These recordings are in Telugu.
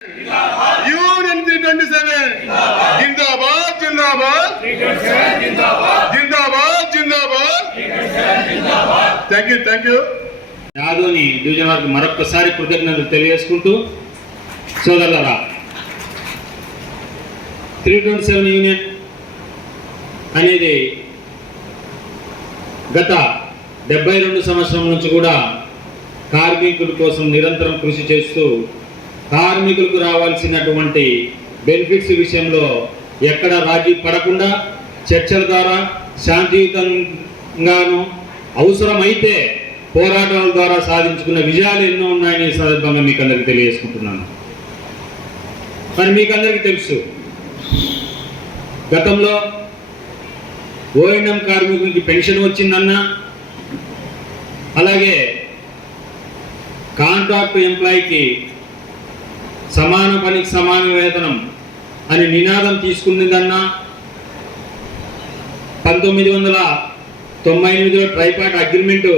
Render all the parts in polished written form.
यूनियन 327 जिंदाबाद जिंदाबाद जिंदाबाद जिंदाबाद थैंक यू యాదోని డివిజన్ వారికి మరొకసారి కృతజ్ఞతలు తెలియజేసుకుంటూ సోదరులారా 327 యూనియన్ అనేది గత 72 సంవత్సరం నుంచి కూడా కార్మికుల కోసం నిరంతరం కృషి చేస్తూ కార్మికులకు రావాల్సినటువంటి బెనిఫిట్స్ విషయంలో ఎక్కడ రాజీ పడకుండా చర్చల ద్వారా శాంతియుతంగాను అవసరమైతే పోరాటాల ద్వారా సాధించుకున్న విజయాలు ఎన్నో ఉన్నాయని ఈ సందర్భంగా మీకు అందరికీ తెలియజేసుకుంటున్నాను. మరి మీకు అందరికీ తెలుసు, గతంలో ఓఎన్ఎం కార్మికునికి పెన్షన్ వచ్చిందన్నా, అలాగే కాంట్రాక్ట్ ఎంప్లాయీకి సమాన పనికి సమాన వేతనం అని నినాదం తీసుకున్నదన్నా, 1998లో ట్రైపార్ట్ అగ్రిమెంటు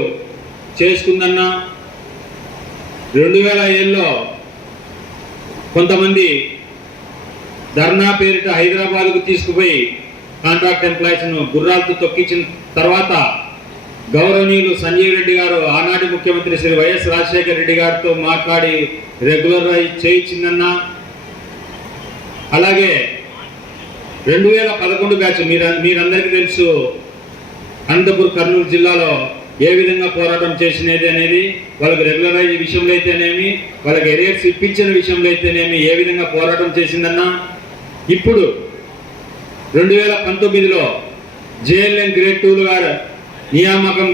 చేసుకుందన్నా, 2007లో కొంతమంది ధర్నా పేరిట హైదరాబాద్కు తీసుకుపోయి కాంట్రాక్ట్ ఎంప్లాయీస్ను గుర్రాలతో తొక్కించిన తర్వాత గౌరవనీయులు సంజీవ్ రెడ్డి గారు ఆనాటి ముఖ్యమంత్రి శ్రీ వైఎస్ రాజశేఖర రెడ్డి గారితో మాట్లాడి రెగ్యులరైజ్ చేయించిందన్నా, అలాగే 2011 బ్యాచ్ మీరందరికీ తెలుసు, అనంతపూర్ కర్నూలు జిల్లాలో ఏ విధంగా పోరాటం చేసినది అనేది, వాళ్ళకి రెగ్యులరైజ్ విషయంలో అయితేనేమి, వాళ్ళకి ఎరియర్స్ ఇప్పించిన విషయంలో అయితేనేమి ఏ విధంగా పోరాటం చేసిందన్నా, ఇప్పుడు 2019లో జేఎల్ఎన్ గ్రేడ్ 2 గారు నియామకం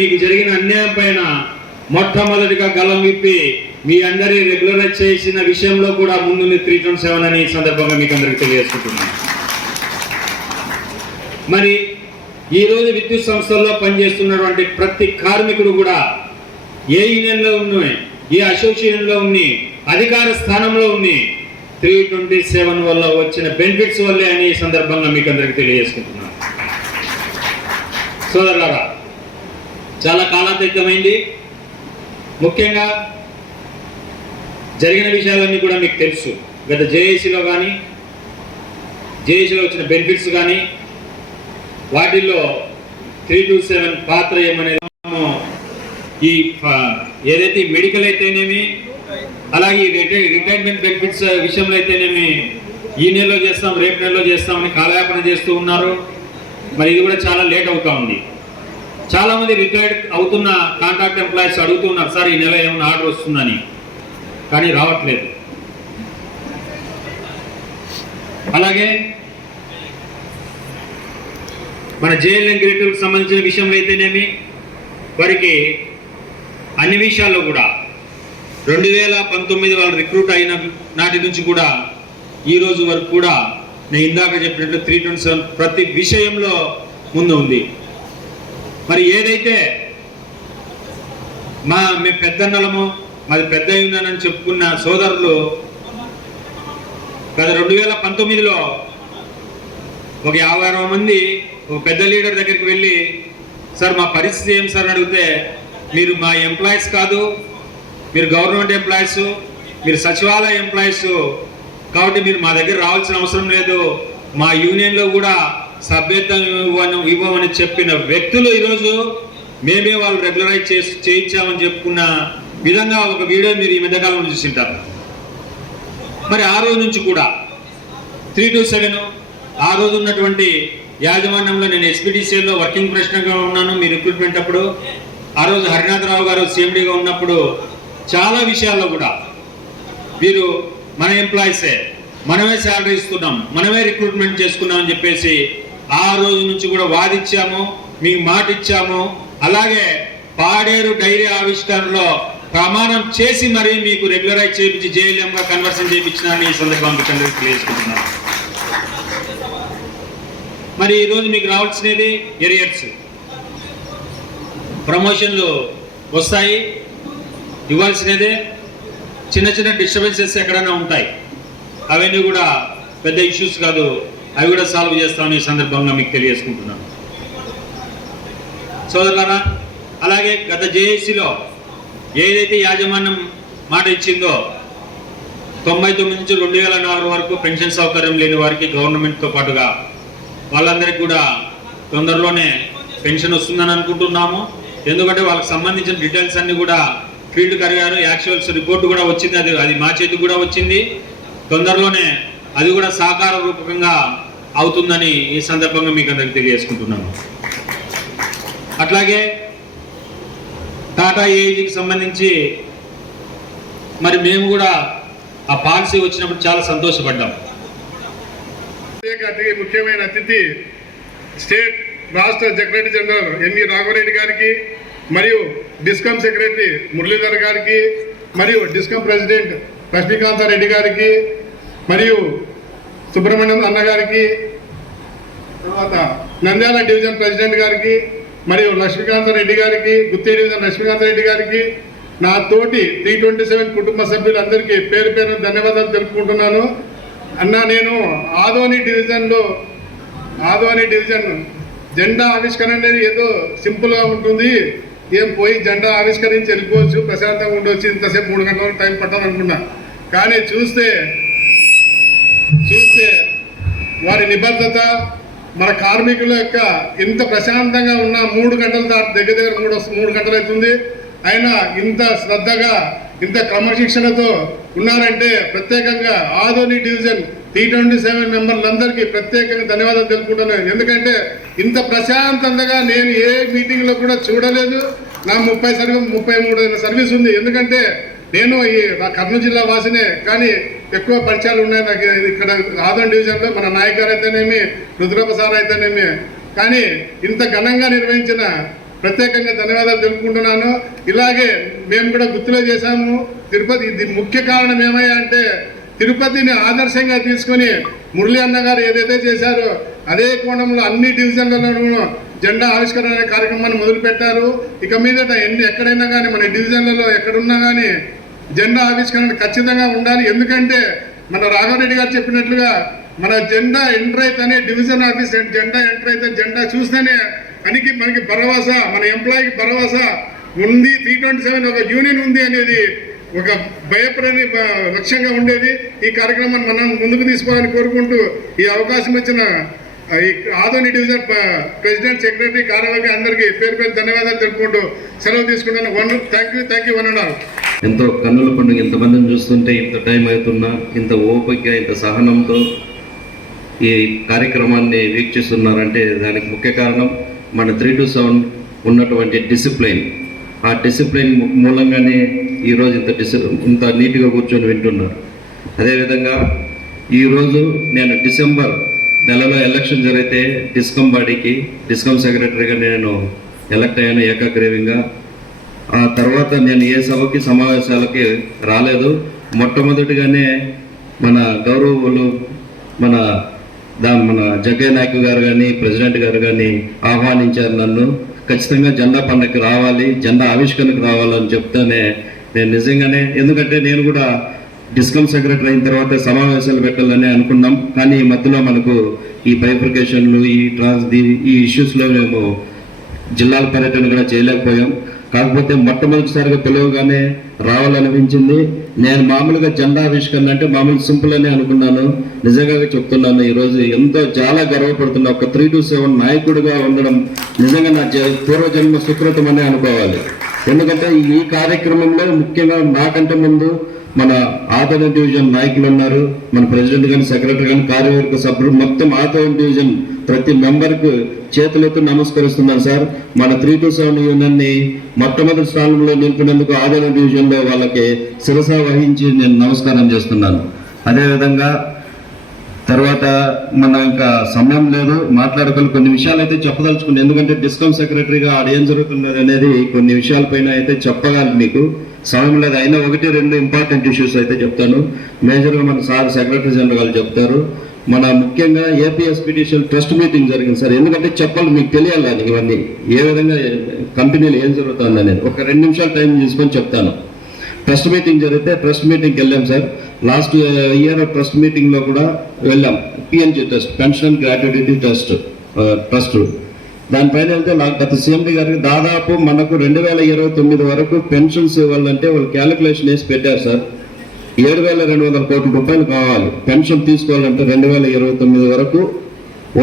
మీకు జరిగిన అన్యాయం పైన మొట్టమొదటిగా గలం విప్పి మీ అందరి రెగ్యులరైజ్ చేసిన విషయంలో కూడా ముందుంది 327 అని ఈ సందర్భంగా మీకు అందరికీ తెలియజేసుకుంటున్నాను. మరి ఈరోజు విద్యుత్ సంస్థల్లో పనిచేస్తున్నటువంటి ప్రతి కార్మికుడు కూడా ఏ యూనియన్లో ఉన్నాయి, ఏ అసోసియేషన్లో ఉన్ని, అధికార స్థానంలో ఉన్ని 327 వల్ల వచ్చిన బెనిఫిట్స్ వల్లే అని ఈ సందర్భంగా మీకు అందరికీ తెలియజేసుకుంటున్నాను. సోదరులారా, చాలా కాలాతీతమైంది. ముఖ్యంగా జరిగిన విషయాలన్నీ కూడా మీకు తెలుసు. గత జేఏసీలో వచ్చిన బెనిఫిట్స్ కానీ, వాటిల్లో 327 పాత్ర ఏమనేది ఈ ఏదైతే మెడికల్ అయితేనేమి, అలాగే రిటైర్మెంట్ బెనిఫిట్స్ విషయంలో అయితేనేమి ఈ నెలలో చేస్తాం, రేపు నెలలో చేస్తామని కాలయాపన చేస్తూ ఉన్నారు. మరి ఇది కూడా చాలా లేట్ అవుతా ఉంది. చాలామంది రిటైర్డ్ అవుతున్న కాంట్రాక్ట్ ఎంప్లాయీస్ అడుగుతున్నారు, సార్ ఈ నెల ఏమైనా ఆర్డర్ వస్తుందని, కానీ రావట్లేదు. అలాగే మన జేఎల్ఎన్ గ్రేడ్ 2కి సంబంధించిన విషయంలో అయితేనేమి, వారికి అన్ని విషయాల్లో కూడా 2019 వాళ్ళు రిక్రూట్ అయిన నాటి నుంచి కూడా ఈ రోజు వరకు కూడా నేను ఇందాక చెప్పినట్లు 327 ప్రతి విషయంలో ముందు ఉంది. మరి ఏదైతే మేము పెద్దన్నలము, మాది పెద్ద యూనియన్ చెప్పుకున్న సోదరులు గత 2019లో ఒక 50-60 మంది ఒక పెద్ద లీడర్ దగ్గరికి వెళ్ళి, సార్ మా పరిస్థితి ఏం సార్ అని అడిగితే, మీరు మా ఎంప్లాయీస్ కాదు, మీరు గవర్నమెంట్ ఎంప్లాయీస్, మీరు సచివాలయ ఎంప్లాయీస్ కాబట్టి మీరు మా దగ్గర రావాల్సిన అవసరం లేదు, మా యూనియన్లో కూడా సభ్యత్వం ఇవ్వమని చెప్పిన వ్యక్తులు ఈరోజు మేమే వాళ్ళు రెగ్యులరైజ్ చేయించామని చెప్పుకున్న విధంగా ఒక వీడియో మీరు ఈ మధ్యకాలంలో చూసింటారు. మరి ఆ రోజు నుంచి కూడా 327 ఆ రోజు ఉన్నటువంటి యాజమాన్యంలో నేను ఎస్పీడీసీలో వర్కింగ్ ప్రెసిడెంట్గా ఉన్నాను. మీ రిక్రూట్మెంట్ అప్పుడు ఆ రోజు హరినాథరావు గారు సీఎండీగా ఉన్నప్పుడు చాలా విషయాల్లో కూడా వీరు మన ఎంప్లాయీసే, మనమే శాలరీ ఇస్తున్నాం, మనమే రిక్రూట్మెంట్ చేసుకున్నాం అని చెప్పేసి ఆ రోజు నుంచి కూడా వాదించాము, మీకు మాట ఇచ్చాము. అలాగే పాడేరు డైరీ ఆవిష్కరణలో ప్రమాణం చేసి మరీ మీకు రెగ్యులరైజ్ చేయించి జేఎల్ఎంగా కన్వర్షన్ చేయించినారని ఈ సందర్భంగా తెలియజేసుకుంటున్నాను. మరి ఈరోజు మీకు రావాల్సినది ఎరియర్స్, ప్రమోషన్లు వస్తాయి, ఇవ్వాల్సినదే. చిన్న చిన్న డిస్టర్బెన్సెస్ ఎక్కడైనా ఉంటాయి, అవన్నీ కూడా పెద్ద ఇష్యూస్ కాదు, అవి కూడా సాల్వ్ చేస్తామని ఈ సందర్భంగా మీకు తెలియజేసుకుంటున్నాను. సోదరులారా, అలాగే గత జేఏసీలో ఏదైతే యాజమాన్యం మాట ఇచ్చిందో 99 నుంచి 2004 వరకు పెన్షన్ సౌకర్యం లేని వారికి గవర్నమెంట్తో పాటుగా వాళ్ళందరికీ కూడా తొందరలోనే పెన్షన్ వస్తుందని అనుకుంటున్నాము. ఎందుకంటే వాళ్ళకి సంబంధించిన డీటెయిల్స్ అన్ని కూడా ఫీల్డ్కి అడిగారు. యాక్చువల్స్ రిపోర్ట్ కూడా వచ్చింది, అది మా చేతికి కూడా వచ్చింది. తొందరలోనే అది కూడా సాకార రూపకంగా అవుతుందని ఈ సందర్భంగా మీకు అందరికి తెలియజేసుకుంటున్నాను. అట్లాగే టాటా ఏఐజీకి సంబంధించి మరి మేము కూడా ఆ పాలసీ వచ్చినప్పుడు చాలా సంతోషపడ్డాం. ముఖ్యమైన అతిథి స్టేట్ రాష్ట్ర సెక్రటరీ జనరల్ ఎంఈ రాఘవరెడ్డి గారికి, మరియు డిస్కమ్ సెక్రటరీ మురళీధర్ గారికి, మరియు డిస్కమ్ ప్రెసిడెంట్ లక్ష్మీకాంత రెడ్డి గారికి, మరియు సుబ్రహ్మణ్యం అన్న గారికి, తర్వాత నంద్యాల డివిజన్ ప్రెసిడెంట్ గారికి, మరియు లక్ష్మీకాంత రెడ్డి గారికి, గుత్తి డివిజన్ లక్ష్మీకాంత రెడ్డి గారికి, నా తోటి 327 కుటుంబ సభ్యులందరికీ పేరు పేరు ధన్యవాదాలు తెలుపుకుంటున్నాను. అన్న, నేను ఆదోని డివిజన్ జెండా ఆవిష్కరణ అనేది ఏదో సింపుల్గా ఉంటుంది, ఏం పోయి జెండా ఆవిష్కరించి వెళ్ళిపోవచ్చు, ప్రశాంతంగా ఉండవచ్చు, ఇంతసేపు 3 గంటల టైం పట్టాలనుకున్నా. కానీ చూస్తే వారి నిబద్ధత, మన కార్మికుల యొక్క ఇంత ప్రశాంతంగా ఉన్న 3 గంటల దగ్గర 3 గంటలు అవుతుంది, అయినా ఇంత శ్రద్ధగా ఇంత క్రమశిక్షణతో ఉన్నారంటే ప్రత్యేకంగా ఆదోని డివిజన్ 327 మెంబర్లందరికీ ప్రత్యేకంగా ధన్యవాదాలు తెలుపుకుంటున్నాను. ఎందుకంటే ఇంత ప్రశాంతంగా నేను ఏ మీటింగ్లో కూడా చూడలేదు. నా 33 సర్వీస్ ఉంది. ఎందుకంటే నేను నా కర్నూలు జిల్లా వాసినే, కానీ ఎక్కువ పరిచయాలు ఉన్నాయి నాకు ఇక్కడ ఆదోని డివిజన్లో. మన నాయక్ గారు అయితేనేమి, రుద్రప్ప సార్ అయితేనేమి, కానీ ఇంత ఘనంగా నిర్వహించిన ప్రత్యేకంగా ధన్యవాదాలు తెలుపుకుంటున్నాను. ఇలాగే మేము కూడా గుర్తులో చేశాము తిరుపతి. ఇది ముఖ్య కారణం ఏమయ్యా అంటే, తిరుపతిని ఆదర్శంగా తీసుకొని మురళీ అన్న గారు ఏదైతే చేశారో అదే కోణంలో అన్ని డివిజన్లలో జెండా ఆవిష్కరణ అనే కార్యక్రమాన్ని మొదలుపెట్టారు. ఇక మీదట ఎక్కడైనా కానీ మన డివిజన్లలో ఎక్కడున్నా కానీ జెండా ఆవిష్కరణ ఖచ్చితంగా ఉండాలి. ఎందుకంటే మన రాఘవరెడ్డి గారు చెప్పినట్లుగా మన జెండా ఎంటర్ అయితేనే డివిజన్ ఆఫీస్ జెండా ఎంటర్ అయితే జెండా చూస్తేనే మనకి భరోసా, మన ఎంప్లాయీకి భరోసా ఉంది. 327 ఒక యూనియన్ ఉంది అనేది ఒక భయపడని లక్ష్యంగా ఉండేది. ఈ కార్యక్రమాన్ని మనం ముందుకు తీసుకోవాలని కోరుకుంటూ ఈ అవకాశం ఇచ్చిన ఈ ఆదోని డివిజన్ ప్రెసిడెంట్, సెక్రటరీ, కార్యవర్గ అందరికీ పేరు పేరు ధన్యవాదాలు తెలుపుకుంటూ సెలవు తీసుకుంటాను. థ్యాంక్ యూ అన్నారు. ఎంతో కన్నుల పండుగ ఇంతమందిని చూస్తుంటే ఇంత టైం అవుతున్నా ఇంత ఓపిక, ఇంత సహనంతో ఈ కార్యక్రమాన్ని వీక్షిస్తున్నారంటే దానికి ముఖ్య కారణం మన 327 ఉన్నటువంటి డిసిప్లైన్. ఆ డిసిప్లైన్ మూలంగానే ఈరోజు ఇంత నీట్గా కూర్చొని వింటున్నారు. అదేవిధంగా ఈరోజు నేను డిసెంబర్ నెలలో ఎలక్షన్ జరిగితే డిస్కమ్ సెక్రటరీగా నేను ఎలక్ట్ అయ్యాను ఏకాగ్రీవంగా. ఆ తర్వాత నేను ఏ సభకి సమావేశాలకి రాలేదు. మొట్టమొదటిగానే మన గౌరవులు మన జగ్గయ్య నాయక్ గారు కానీ ప్రెసిడెంట్ గారు కానీ ఆహ్వానించారు నన్ను. ఖచ్చితంగా జెండా పండుగకి రావాలి, జెండా ఆవిష్కరణకు రావాలని చెప్తానే నేను నిజంగానే, ఎందుకంటే నేను కూడా డిస్కమ్ సెక్రటరీ అయిన తర్వాత సమావేశాలు పెట్టాలని అనుకున్నాం. కానీ ఈ మధ్యలో మనకు ఈ బైఫర్కేషన్లు, ఈ ఇష్యూస్లో మేము జిల్లాల పర్యటన కూడా చేయలేకపోయాం. కాకపోతే మొట్టమొదటిసారిగా పిలవగానే రావాలనిపించింది. నేను మామూలుగా జెండా ఆవిష్కరణ అంటే మామూలు సింపుల్ అని అనుకున్నాను. నిజంగా చెప్తున్నాను, ఈరోజు ఎంతో చాలా గర్వపడుతున్నా. ఒక 327 నాయకుడిగా ఉండడం నిజంగా నా పూర్వజన్మ సుకృతం అని అనుకోవాలి. ఎందుకంటే ఈ కార్యక్రమంలో ముఖ్యంగా నాకంటే ముందు మన ఆదోని డివిజన్ నాయకులు ఉన్నారు, మన ప్రెసిడెంట్ కానీ సెక్రటరీ కానీ కార్యవర్గ సభ్యులు మొత్తం ఆదోని డివిజన్ ప్రతి మెంబర్కు చేతులెత్తి నమస్కరిస్తున్నాను సార్. మన 327 యూనియన్ని మొట్టమొదటి స్థానంలో నిలిపినందుకు ఆదోని డివిజన్లో వాళ్ళకి శిరస వహించి నేను నమస్కారం చేస్తున్నాను. అదేవిధంగా తర్వాత మన ఇంకా సమయం లేదు, మాట్లాడుకోవాలి. కొన్ని విషయాలు అయితే చెప్పదలుచుకున్నాను. ఎందుకంటే డిస్కమ్ సెక్రటరీగా ఆడ ఏం జరుగుతున్నది అనేది కొన్ని విషయాలపైన అయితే చెప్పగలను. మీకు సమయం లేదు, అయినా 1-2 ఇంపార్టెంట్ ఇష్యూస్ అయితే చెప్తాను. మేజర్గా మన సార్ సెక్రటరీ జనరల్ గారు చెప్తారు. మన ముఖ్యంగా ఏపీఎస్పీటీసీఎల్ ట్రస్ట్ మీటింగ్ జరిగింది సార్. ఎందుకంటే చెప్పాలి, మీకు తెలియాలని ఇవన్నీ ఏ విధంగా కంపెనీలో ఏం జరుగుతుంది అనేది. ఒక 2 నిమిషాలు టైం తీసుకొని చెప్తాను. ట్రస్ట్ మీటింగ్ జరిగితే ట్రస్ట్ మీటింగ్కి వెళ్ళాం సార్. లాస్ట్ ఇయర్ ట్రస్ట్ మీటింగ్లో కూడా వెళ్ళాం. PNG trust, pension gratuity trust దానిపైన వెళ్తే గత సీఎండీ గారికి దాదాపు మనకు 2029 వరకు పెన్షన్స్ ఇవ్వాలంటే వాళ్ళు క్యాలిక్యులేషన్ వేసి పెట్టారు సార్. 7,200 కోట్ల రూపాయలు కావాలి. పెన్షన్ తీసుకోవాలంటే 2029 వరకు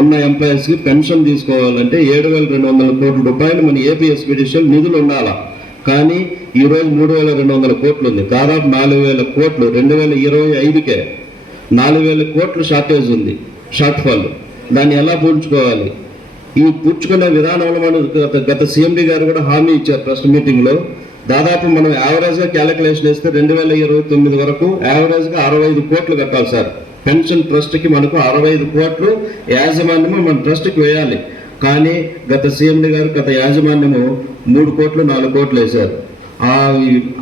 ఉన్న ఎంప్లాయీస్కి పెన్షన్ తీసుకోవాలంటే 7,200 కోట్ల రూపాయలు మన ఏపీఎస్పీడీసీఎల్ నిధులు ఉండాలా. కానీ ఈరోజు 3,200 కోట్లు ఉంది. దాదాపు 4,000 కోట్లు 2025కే 4,000 కోట్లు షార్టేజ్ ఉంది, షార్ట్ ఫాల్. దాన్ని ఎలా పూడ్చుకోవాలి? ఈ పూడ్చుకునే విధానంలో మనం గత సీఎండీ గారు కూడా హామీ ఇచ్చారు ప్రెస్ మీటింగ్లో. దాదాపు మనం యావరేజ్గా క్యాలిక్యులేషన్ వేస్తే 2029 వరకు యావరేజ్గా 65 కోట్లు కట్టాలి సార్. పెన్షన్ ట్రస్ట్కి మనకు 65 కోట్లు యాజమాన్యము మన ట్రస్ట్కి వేయాలి. కానీ గత సీఎండీ గారు గత యాజమాన్యము 3 కోట్లు 4 కోట్లు వేశారు.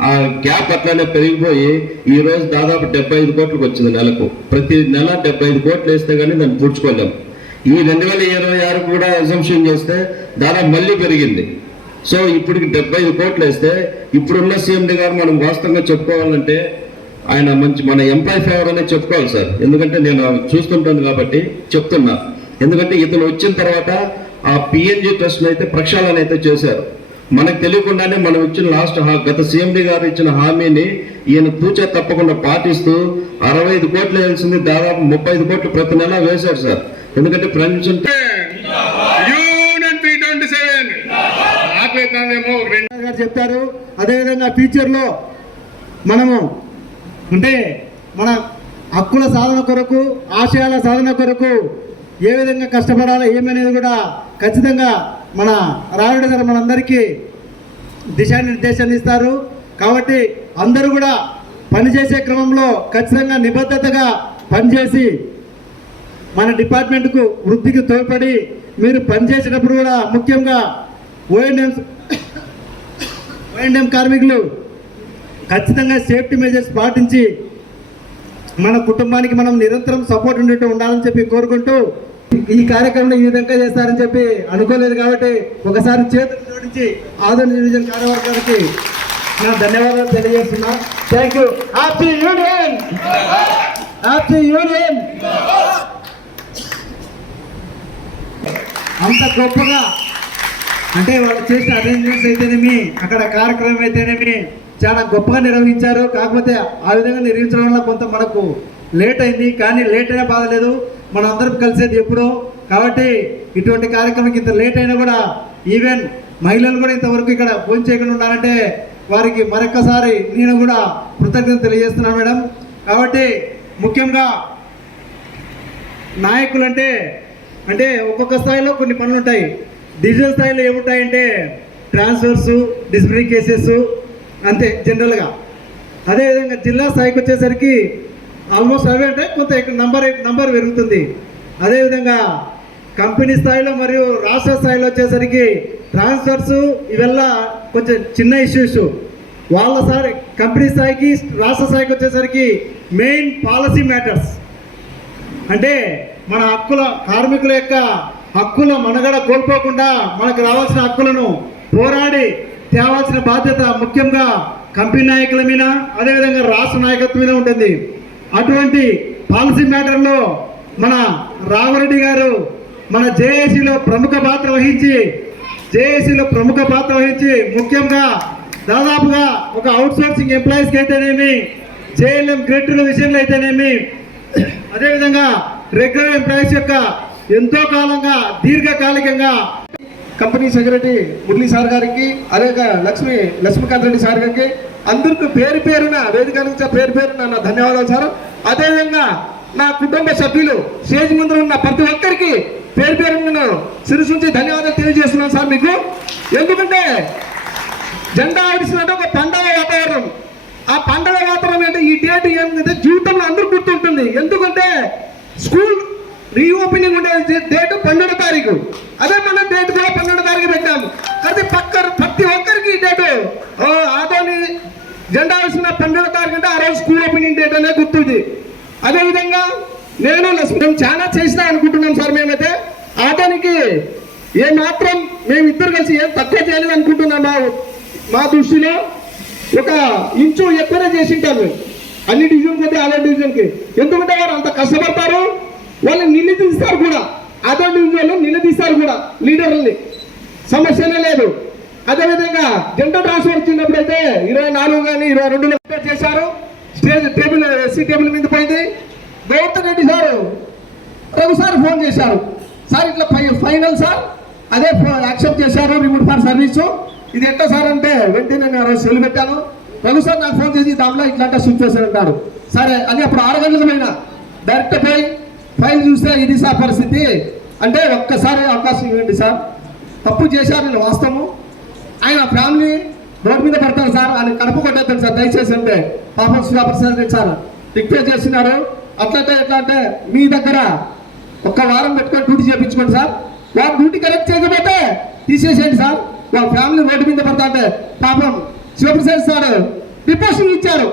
ఆ గ్యాప్ అట్లానే పెరిగిపోయి ఈరోజు దాదాపు 75 కోట్లకు వచ్చింది నెలకు. ప్రతి నెల 75 కోట్లు వేస్తే కానీ దాన్ని పూడ్చుకోలేము. ఈ 2026 కూడా అజంప్షన్ చేస్తే దాదాపు మళ్ళీ పెరిగింది. సో ఇప్పటికి 75 కోట్లు వేస్తే ఇప్పుడున్న సీఎండీ గారు మనం వాస్తవంగా చెప్పుకోవాలంటే ఆయన మన ఎంప్లాయీ ఫేవర్ అనే చెప్పుకోవాలి సార్. ఎందుకంటే నేను చూస్తుంటాను కాబట్టి చెప్తున్నా. ఎందుకంటే ఇతను వచ్చిన తర్వాత ఆ పిఎన్జి ట్రస్ట్ అయితే ప్రక్షాళన అయితే చేశారు. మనకు తెలియకుండానే మనం ఇచ్చిన గత సీఎండీ గారు ఇచ్చిన హామీని ఈయన తూచా తప్పకుండా పాటిస్తూ 65 కోట్లు వేయాల్సింది దాదాపు 35 కోట్లు ప్రతి నెల వేశారు సార్. ఎందుకంటే పెన్షన్ చెప్తారు. అదేవిధంగా ఫ్యూచర్లో మనము అంటే మన హక్కుల సాధన కొరకు, ఆశయాల సాధన కొరకు ఏ విధంగా కష్టపడాలో ఏమనేది కూడా ఖచ్చితంగా మన రావిడ గారు మనందరికీ దిశానిర్దేశాన్ని ఇస్తారు. కాబట్టి అందరూ కూడా పనిచేసే క్రమంలో ఖచ్చితంగా నిబద్ధతగా పనిచేసి మన డిపార్ట్మెంట్కు వృద్ధికి తోడ్పడి మీరు పనిచేసేటప్పుడు కూడా ముఖ్యంగా ఓఎండ్ఎం కార్మికులు ఖచ్చితంగా సేఫ్టీ మెజర్స్ పాటించి మన కుటుంబానికి మనం నిరంతరం సపోర్ట్ ఉండేట్టు ఉండాలని చెప్పి కోరుకుంటూ ఈ కార్యక్రమం ఈ విధంగా చేస్తారని చెప్పి అనుకోలేదు. కాబట్టి ఒకసారి చేతులు జోడించి ఆదరణ డివిజన్ కార్యవర్గానికి నా ధన్యవాదాలు తెలియజేస్తున్నా. Thank you. Happy union, happy union. అంత గొప్పగా అంటే వాళ్ళు చేసిన అరేంజ్మెంట్స్ అయితేనేమి, అక్కడ కార్యక్రమం అయితేనేమి చాలా గొప్పగా నిర్వహించారు. కాకపోతే ఆ విధంగా నిర్వహించడం వల్ల కొంత మనకు లేట్ అయింది. కానీ లేట్ అయినా బాధ లేదు, మనం అందరం కలిసేది ఎప్పుడో. కాబట్టి ఇటువంటి కార్యక్రమానికి ఇంత లేట్ అయినా కూడా ఈవెన్ మహిళలు కూడా ఇంతవరకు ఇక్కడ ఫోన్ చేయకుండా ఉండాలంటే వారికి మరొక్కసారి నేను కూడా కృతజ్ఞత తెలియజేస్తున్నాను మేడం. కాబట్టి ముఖ్యంగా నాయకులు అంటే ఒక్కొక్క స్థాయిలో కొన్ని పనులు ఉంటాయి. డివిజన్ స్థాయిలో ఏముంటాయంటే ట్రాన్స్ఫర్స్, డిసిప్లినరీ కేసెస్ అంతే జనరల్గా. అదేవిధంగా జిల్లా స్థాయికి వచ్చేసరికి ఆల్మోస్ట్ అవే అంటే కొంత నంబర్ పెరుగుతుంది. అదేవిధంగా కంపెనీ స్థాయిలో మరియు రాష్ట్ర స్థాయిలో వచ్చేసరికి ట్రాన్స్ఫర్స్ ఇవల్ల కొంచెం చిన్న ఇష్యూస్. కంపెనీ స్థాయికి రాష్ట్ర స్థాయికి వచ్చేసరికి మెయిన్ పాలసీ మ్యాటర్స్ అంటే మన కార్మికుల యొక్క హక్కుల మనుగడ కోల్పోకుండా మనకు రావాల్సిన హక్కులను పోరాడి తేవాల్సిన బాధ్యత ముఖ్యంగా కంపెనీ నాయకుల మీద, అదేవిధంగా రాష్ట్ర నాయకత్వం మీద ఉంటుంది. అటువంటి పాలసీ మ్యాటర్లో మన రామరెడ్డి గారు మన జేఏసీలో ప్రముఖ పాత్ర వహించి ముఖ్యంగా దాదాపుగా ఒక అవుట్సోర్సింగ్ ఎంప్లాయీస్కి అయితేనేమి, జేఎల్ఎం గ్రేటర్ల విషయంలో అయితేనేమి, అదేవిధంగా రెగ్యులర్ ఎంప్లాయీస్ యొక్క ఎంతో కాలంగా దీర్ఘకాలికంగా కంపెనీ సెక్రటరీ మురళీ సార్ గారికి, అదేవిధంగా లక్ష్మీకాంత్ రెడ్డి సార్ గారికి అందరికీ పేరున వేదిక నుంచి పేరున నా ధన్యవాదాలు సార్. అదేవిధంగా నా కుటుంబ సభ్యులు స్టేజ్ ముందు ఉన్న ప్రతి ఒక్కరికి పేరున నేను శిరస్సు నుంచి ధన్యవాదాలు తెలియజేస్తున్నాను సార్ మీకు. ఎందుకంటే జెండా ఆడిసినట్టు ఒక పండగ వాతావరణం. ఆ పండగ వాతావరణం అంటే ఈ డేట్ ఏమిటంటే జీవితంలో అందరూ గుర్తుంటుంది. ఎందుకంటే స్కూల్ రీఓపెనింగ్ ఉండే డేట్ 12వ తారీఖు. అదే మన డేట్ కూడా 12వ తారీఖు పెట్టాము. అది ప్రతి ఒక్కరికి ఈ డేటు ఆదోని జెండా వేసిన 12వ తారీఖు అంటే ఆ రోజు స్కూల్ ఓపెనింగ్ డేట్ అనేది గుర్తుంది. అదేవిధంగా మేము చాలా చేసినా అనుకుంటున్నాం సార్. మేమైతే ఆదోనికి ఏమాత్రం మేమిద్దరు కలిసి ఏం తక్కువ చేయాలని అనుకుంటున్నాం. మా దృష్టిలో ఒక ఇంచు ఎక్కువనే చేసింటారు అన్ని డివిజన్కి అయితే అదే డివిజన్కి. ఎందుకంటే వారు అంత కష్టపడతారు, వాళ్ళని నిలదీస్తారు కూడా. అదే డివిజన్లో నిలదీస్తారు కూడా లీడర్లని, సమస్యనే లేదు. అదేవిధంగా జెండా ట్రాన్స్ఫర్ వచ్చినప్పుడు అయితే 24 కానీ 22 చేశారు. ఎస్సీ టేబుల్ మీద పోయింది. Gautam Reddy sir Raghu sir phone చేశారు, సార్ ఇట్లా ఫైనల్ సార్ అదే యాక్సెప్ట్ చేశారు రిమూవ్ ఫర్ సర్వీసు. ఇది ఎట్లా సార్ అంటే వెంటనే నేను ఆ రోజు సెల్ పెట్టాను. రఘు సార్ నాకు ఫోన్ చేసి దాంట్లో ఇట్లాంటి సిచ్యువేషన్ అంటారు. సరే అని అప్పుడు 6 గంటలకు పోయినా డైరెక్ట్ పోయి ఫైల్ చూస్తే ఇది సార్ పరిస్థితి అంటే ఒక్కసారి అవకాశం ఇవ్వండి సార్, తప్పు చేశారు నేను వాస్తవము, ఆయన ఫ్యామిలీ రోడ్ మీద పడతారు సార్, ఆయన కడుపు కొట్టేస్తాను సార్ దయచేసి అంటే పాపం శ్రీప్రసాద్ సార్ రిక్వెస్ట్ చేస్తున్నారు. అట్లంటే ఎట్లా అంటే మీ దగ్గర 1 వారం పెట్టుకొని డ్యూటీ చేయించుకోండి సార్, వాళ్ళ డ్యూటీ కరెక్ట్ చేయకపోతే తీసేసేయండి సార్, వాళ్ళ ఫ్యామిలీ రోడ్డు మీద పడతా అంటే పాపం శివప్రసాద్ సార్ డిపోజిషన్ ఇచ్చారు.